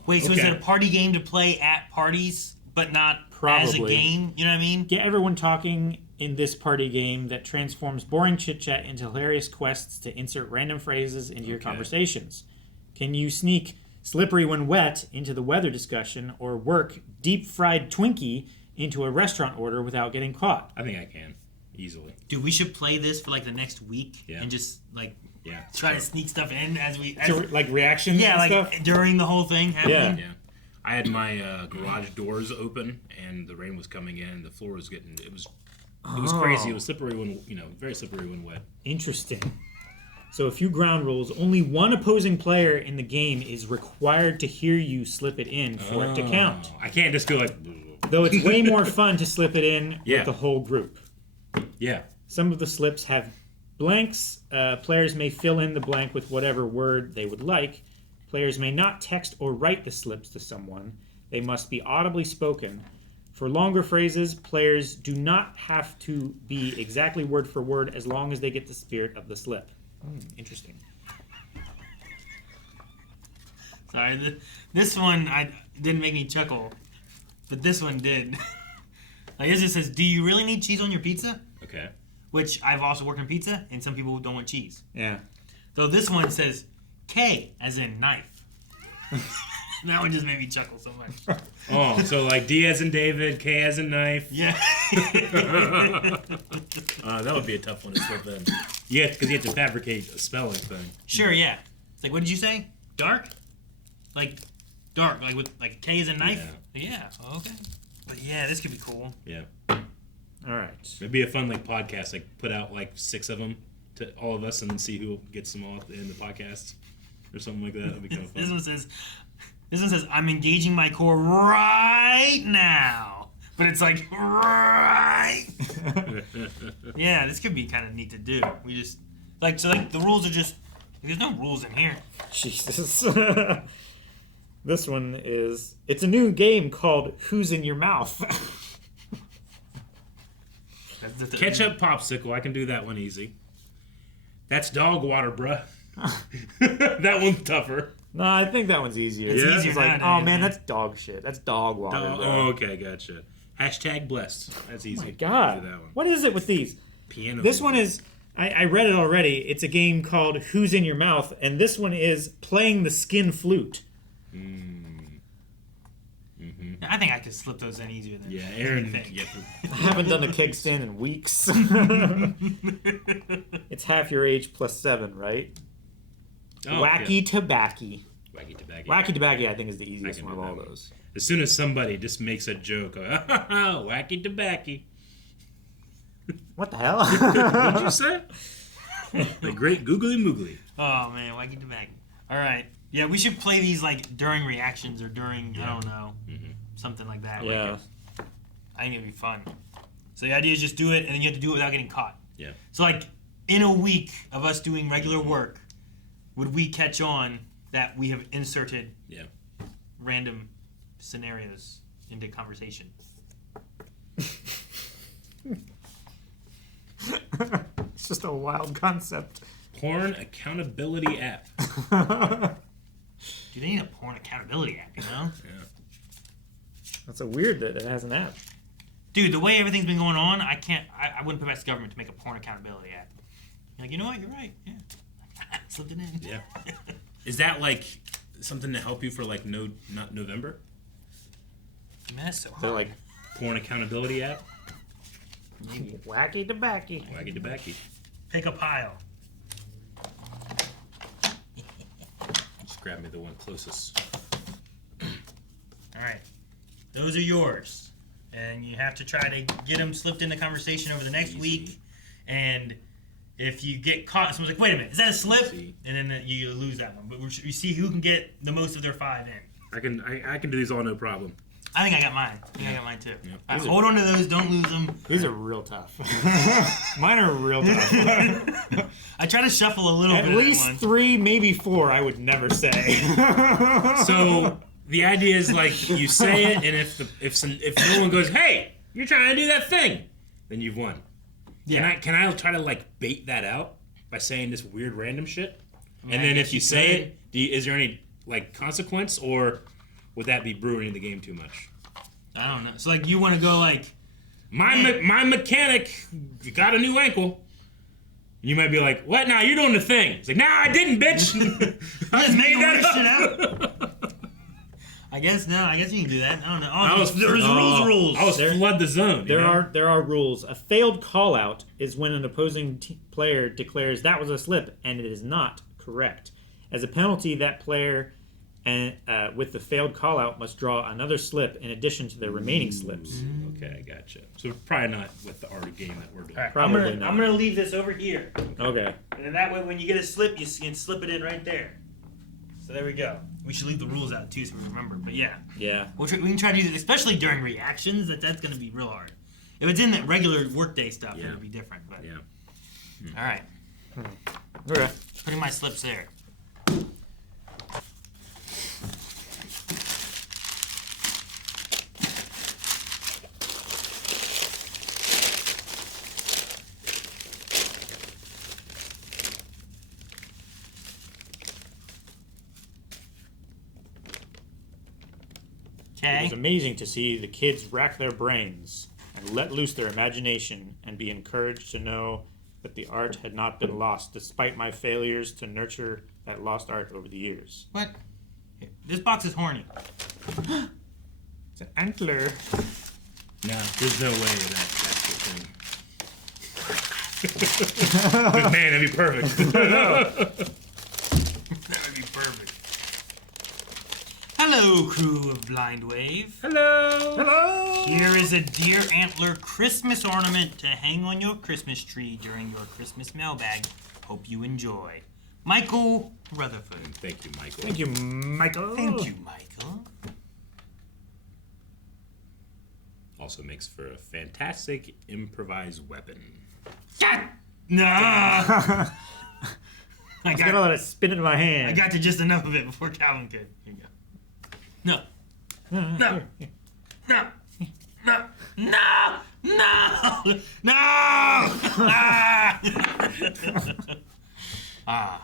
Wait, so okay. is it a party game to play at parties, but not as a Probably. game? You know what I mean? Get everyone talking in this party game that transforms boring chit-chat into hilarious quests to insert random phrases into your conversations. Can you sneak slippery when wet into the weather discussion or work deep-fried Twinkie into a restaurant order without getting caught? I think I can. Easily. Dude, we should play this for like the next week and just like try to sneak stuff in as we... Like reactions yeah, and like stuff? during the whole thing happening. Yeah. I had my garage doors open and the rain was coming in and the floor was getting... It was crazy. It was slippery when, very slippery when wet. Interesting. So a few ground rules. Only one opposing player in the game is required to hear you slip it in for it to count. I can't just go like... Though it's way more fun to slip it in with the whole group. Yeah. Some of the slips have blanks. Players may fill in the blank with whatever word they would like. Players may not text or write the slips to someone. They must be audibly spoken. For longer phrases, players do not have to be exactly word for word as long as they get the spirit of the slip. Interesting. Sorry, this one didn't make me chuckle, but this one did. Like this just says, "Do you really need cheese on your pizza?" Okay. Which I've also worked on pizza, and some people don't want cheese. Yeah. Though this one says K as in knife. That one just made me chuckle so much. Oh, so like D as in David, K as in knife. Yeah. That would be a tough one to slip in. Yeah, because you have to fabricate a spelling thing. Sure, yeah. It's like, what did you say? Dark? Like, dark, like with like K as in knife? Yeah. Okay. But yeah, this could be cool. Yeah. All right. It'd be a fun podcast, like put out like 6 of them to all of us and then see who gets them all at the end of the podcast or something like that. That'd be kind of fun. This one says, I'm engaging my core right now. But it's like, right. Yeah, this could be kind of neat to do. We just, the rules are just, there's no rules in here. Jesus. This one is, it's a new game called Who's in Your Mouth? Ketchup popsicle, I can do that one easy. That's dog water, bruh. That one's tougher. No, I think that one's easier. Yeah? It's like, oh man, that's dog shit. That's dog water. Oh, okay, gotcha. Hashtag blessed. That's easy. Oh my god. That one. What is it with these? Piano. This one is, I read it already. It's a game called Who's in Your Mouth, and this one is playing the skin flute. I think I could slip those in easier than Aaron. I haven't done a kickstand in weeks. It's half your age plus 7, right? Oh, Wacky tobacco. Wacky tobacco. Wacky Tobacco, I think, is the easiest can one of do all that. those. As soon as somebody just makes a joke, wacky tobacco. What the hell? What did you say? The great googly moogly. Oh man, wacky tobacco. All right. Yeah, we should play these like during reactions or during I don't know something like that. Yeah. I think it'd be fun. So the idea is just do it, and then you have to do it without getting caught. Yeah. So like in a week of us doing regular work, would we catch on that we have inserted random scenarios into conversation? It's just a wild concept. Porn accountability app. Do they need a porn accountability app, you know? Yeah. That's so weird that it has an app. Dude, the way everything's been going on, I wouldn't put past the government to make a porn accountability app. You're like, you know what? You're right. Yeah. Slipped it in. Yeah. Is that like something to help you for like not November? Man, that's so hard. They're like Porn accountability app? Maybe. Wacky Tobacco. Wacky tobacco. Pick a pile. Just grab me the one closest. All right. Those are yours. And you have to try to get them slipped in the conversation over the next week. And if you get caught, someone's like, wait a minute, is that a slip? Easy. And then you lose that one. But you see who can get the most of their 5 in. I can do these all no problem. I think I got mine. I got mine too. Yep. All right, hold on to those. Don't lose them. These are real tough. Mine are real tough. I try to shuffle a little At bit. least At 3, maybe 4, I would never say. So the idea is like you say it, and if no one goes, hey, you're trying to do that thing, then you've won. Yeah. Can I try to like bait that out by saying this weird random shit? mean, And I then guess if you you say could. it, is there any like consequence, or would that be ruining the game too much? I don't know. So like you want to go like My mechanic got a new ankle. You might be like, what? Nah, you're doing the thing. It's like, nah, I didn't, bitch. I just made that shit out. I guess you can do that. I don't know. I was- There's rules. I was flood the zone. There you know? are rules. A failed call out is when an opposing player declares that was a slip and it is not correct. As a penalty, that player with the failed call out must draw another slip in addition to their remaining slips. Okay, I gotcha. So probably not with the art game that we're doing. All right, Probably not. I'm gonna leave this over here, Okay. and then that way, when you get a slip, you can slip it in right there. So there we go. We should leave the rules out too, so we remember. But yeah, Yeah. we can try to do this, especially during reactions. That's gonna be real hard. If it's in that regular workday stuff, Yeah. it'll be different. But Yeah. all right, Okay. putting my slips there. It was Okay. amazing to see the kids rack their brains and let loose their imagination and be encouraged to know that the art had not been lost despite my failures to nurture that lost art over the years. What? This box is horny. It's an antler. No, there's no way that's the thing. But man, that'd be perfect. That would be perfect. Hello, crew of Blind Wave. Hello. Hello! Here is a deer antler Christmas ornament to hang on your Christmas tree during your Christmas mailbag. Hope you enjoy. Michael Rutherford. Thank you, Michael. Thank you, Michael. Thank you, Michael. Also makes for a fantastic improvised weapon. No! I I was gonna let it spin into my hand. got to just enough of it before Calvin could. Here you go. No. No. No. No. No. No. No.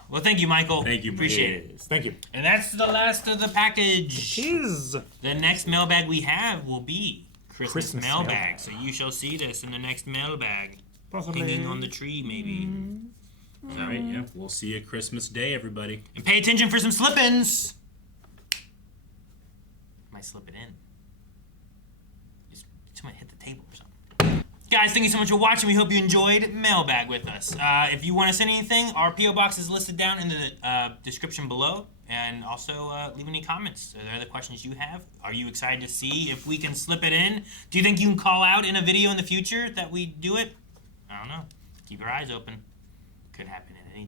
Well, thank you, Michael. Thank you, Appreciate Michael. it. Thank you. And that's the last of the package. Cheers. The next mailbag we have will be Christmas mailbag. mailbag. So you shall see this in the next mailbag. Possibly. Hanging on the tree, maybe. All right, yeah. We'll see you Christmas Day, everybody. And pay attention for some slip-ins. Might slip it in. Somebody hit the table or something. Guys, thank you so much for watching. We hope you enjoyed Mailbag with us. If you want to send anything, our P.O. Box is listed down in the description below. And also leave any comments. Are there other questions you have? Are you excited to see if we can slip it in? Do you think you can call out in a video in the future that we do it? I don't know. Keep your eyes open. Could happen